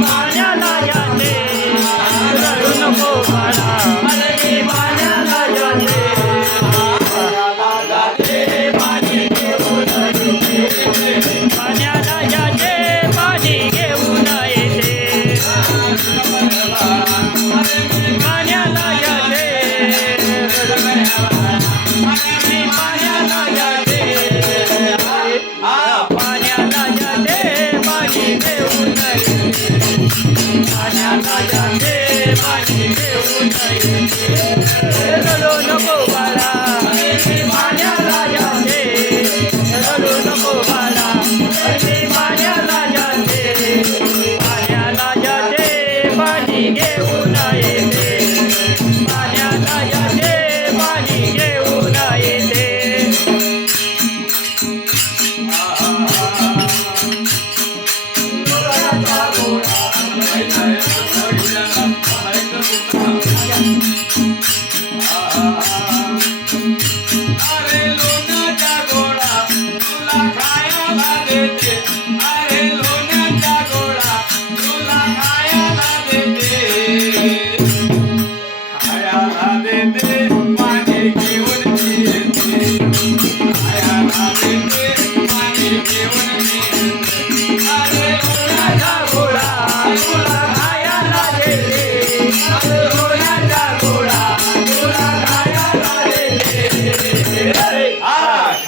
पाण्याला जाते रडू नको बाळा अरे मी पाण्याला जाते पाण्याला जाते पाणी घेऊन येते पाण्याला जाते मी पाण्याला जाते पाण्याला जाते पाणी घेऊन पाण्याला जाते पाणी घेऊन रडू नको बाळा मी पाण्याला जाते रडू नको बाळा मी पाण्याला जाते पाण्याला जाते पाणी घेऊन येते पाण्याला जाते पाणी घेऊन येते अरे लोण्याचा गोळा तुला खायला देते अरे लोण्याचा गोळा तुला खायला देते पाणी घेऊन येते खायला देते पाणी घेऊन येते अरे लोण्याचा गोळा तुला खायला देते अरे लोण्याचा गोळा तुला खायला देते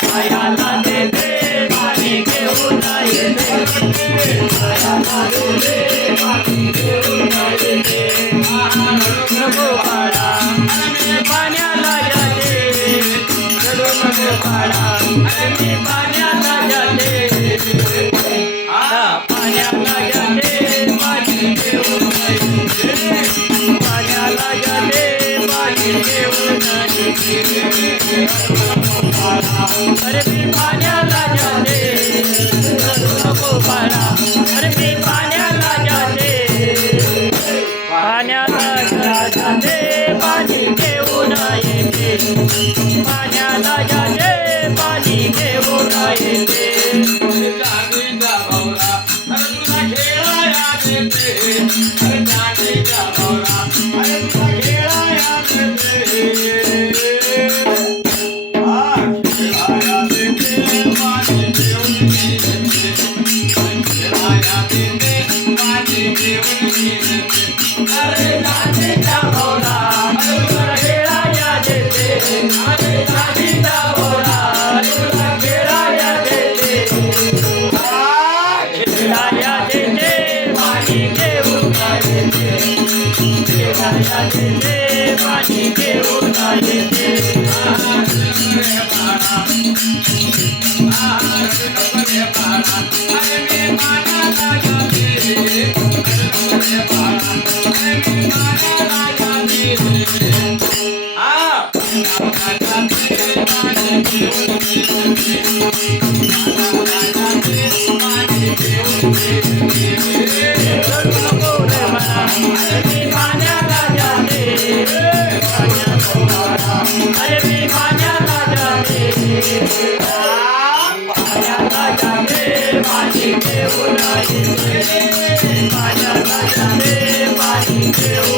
खायला देते पाणी घेऊन येते खायला देते पाणी घेऊन येते नको बाळा मी पाण्याला जाते रडू नको बाळा मी पाण्याला जाते पाण्याला जाते पाणी घेऊन येते पाण्याला जाते पाणी घेऊन येते अरे मी पाण्याला जाते रडू नको बाळा अरे मी पाण्याला जाते पाण्याला जाते पाणी घेऊन येते पाण्याला जाते पाणी घेऊन येते चांदीचा भवरा अरे तुला खेळाया देते अरे चांदीचा भवरा अरे तुला खेळाया देते खेळाया देते पाणी घेऊन येते खेळाया देते पाणी घेऊन येते अरे चांदीचा भवरा अरे तुला खेळाया देते अरे चांदीचा भवरा तुला खेळाया देते खेळाया देते पाणी घेऊन येते खेळाया देते पाणी घेऊन येते पाण्याला जाते अरे मी पाण्याला जाते पाण्याला जाते पाणी घेऊन येते पाण्याला जाते पाणी घेऊन